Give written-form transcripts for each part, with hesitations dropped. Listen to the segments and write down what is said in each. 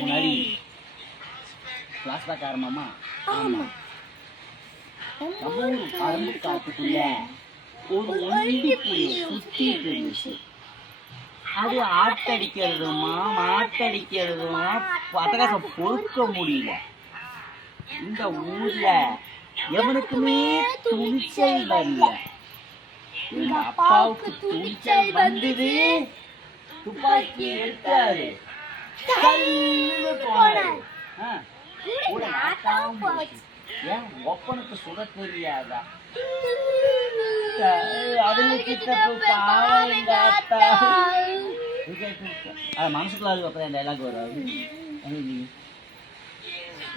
முன்னாடி பிளாஸ்டாக் ஆரம்பமா ஆமா அரும்பு காட்டுக்குள்ள ஒரு ஒண்டி புலி சுத்திட்டு இருந்துச்சு. அது ஆட்டடிக்கிறதுமா மாட்டடிக்கிறதுமா அட்டகாசம் பொறுக்க முடியல. இந்த ஊர்ல எவனுக்குமே துணிச்சல் வரல. எங்க அப்பாவுக்கு துணிச்சல் வந்தது. துப்பாக்கி எடுத்தாரு, போனாரு. ஏன் ஒப்பனுக்கு சுட தெரியாதா? மனசுக்குள்ள அப்புறம் என் டைலாக் வராது.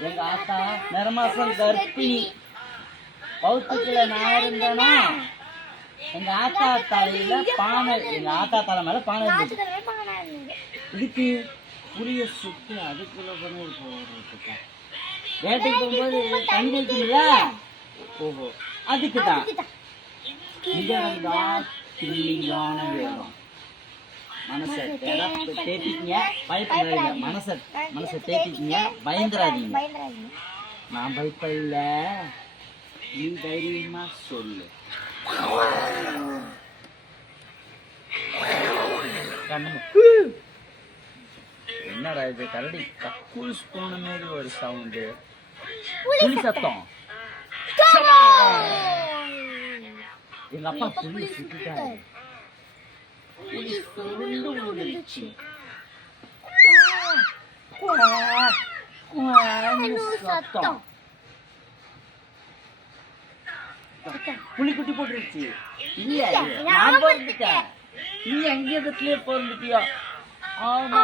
எங்க ஆத்தா நிறமாசம் கர்ப்பிணி. பௌத்துக்குள்ள நான் இருந்தேனா எங்க ஆத்தா தலையில பானை, எங்க ஆத்தா தலை மேல பானை இதுக்கு புளிய சுட்டு அதுக்குள்ள போறதுக்கா வேட்டைக்கு போகும்போது தண்ணி வைக்கணும்ல. ஓஹோ, அதுக்குதான் வேணும். மனசை தேத்திக்கிங்க, பயப்படாதீங்க. மனசை தேத்திக்கிங்க, பயந்துடாதீங்க. நான் பயப்படல, நீ தைரியமா சொல்லு. என்னடா இது கரடி கக்கூஸ் போன மாதிரி ஒரு சவுண்டு, புலி சத்தம். எங்க அப்பா புலி சுட்டுட்டாரு. புலி சுருண்டு விழுந்துருச்சு. சத்தம். புலி குட்டி போட்டுருச்சு. இல்ல நான் பிறந்துட்டேன். நீ எங்க இடத்துலயே பிறந்துட்டியா? ஆமா.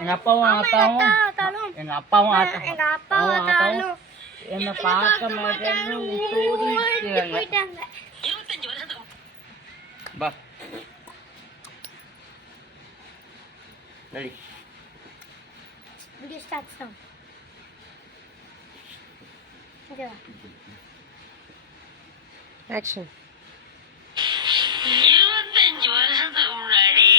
எங்க அப்பாவும் ஆத்தாவும் என்ன பார்க்க மாட்டேன்னு போயிட்டாங்க. பா ready. Video starts now. Okay. Action. 25 வருஷத்துக்கு முன்னாடி